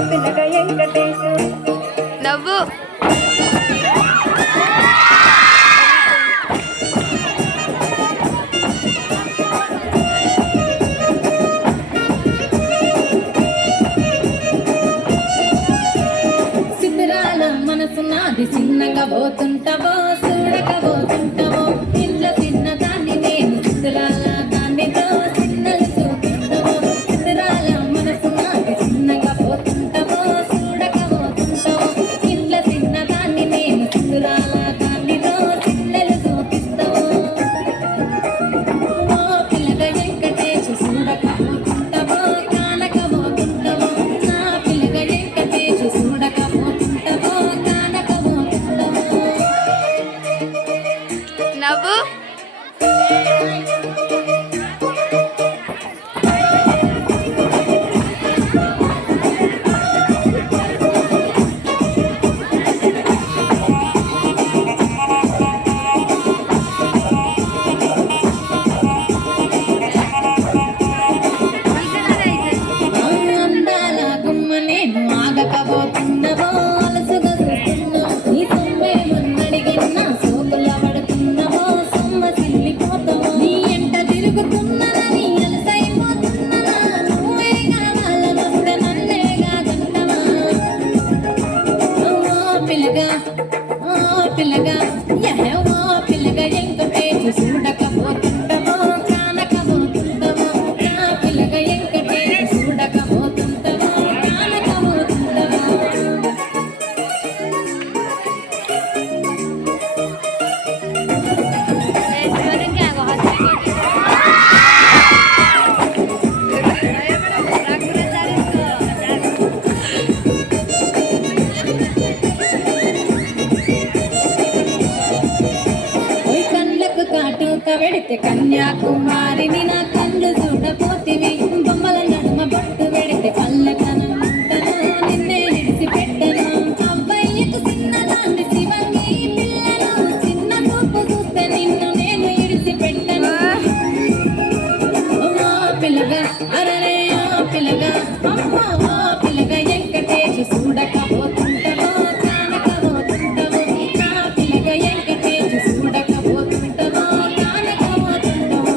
పిల్లగ వెంకటేశు నవ్వు సిద్ధరాల మనసు నాది చిన్నగా పోతుంటావో చూడకపోతుంటావో ఇంట్లో చిన్న దాన్ని నేను సిద్ధరాల దానితో చిన్నలు చూపిస్తావో సిద్ధరాల మనసు నాది చిన్నగా పోతుంటావో చూడకపోతుంటావో ఇంట్లో చిన్న దాన్ని నేను సిద్ధరాల దానితో చిన్నలు చూపిస్తావో ఓ పిల్లగ వెంకటేశ చూడకపోతుంటావో కానకపోతుంటావో నా పిల్లగ వెంకటేశ చూడకపోతుంటావో కానకపోతుంటావో నవ్వు అందాల గుమ్మ నేను ఆగకపోతున్నవో అలసుగా చూస్తున్నావు నీ సొమ్మే మన్నడిగిన సోకుల పడుతున్నవో సొమ్మ సిల్లిపోతావు నీ ఎంట తిరుగుతున్నదని అలసైపోతున్ననా నువ్వే కావాలనొస్తే నన్నే కాదంటవా పిల్లగా పిల్లగా యహో పిల్లగా వెంకటేశ చూడకపోతుంటావో కానకపోతుంటావో నా పిల్లగా వెంకటేశ చూడకపోతుంటావో కానకపోతుంటావో ఓయ్ కళ్ళకు కాటుక పెడితే కన్యాకుమారిని నా కళ్ళు చూడపోతివి బొమ్మల నడుమ బొట్టు పెడితే పల్లకనం ఉంటను నిన్నే విడిచి పెట్టను అబ్బాయికు చిన్నదాన్ని శివంగి పిల్లను చిన్న చూపు చూస్తే నిన్ను నేను ఇడిచి పెట్టను ఓ పిల్లగా అరరే ఓ పిల్లగా అమ్మో ఓ పిల్లగా వెంకటేశ చూడకపోతుంటావో కానకపోతుంటావో నా పిల్లగా వెంకటేశ చూడకపోతుంటావో కానకపోతుంటావో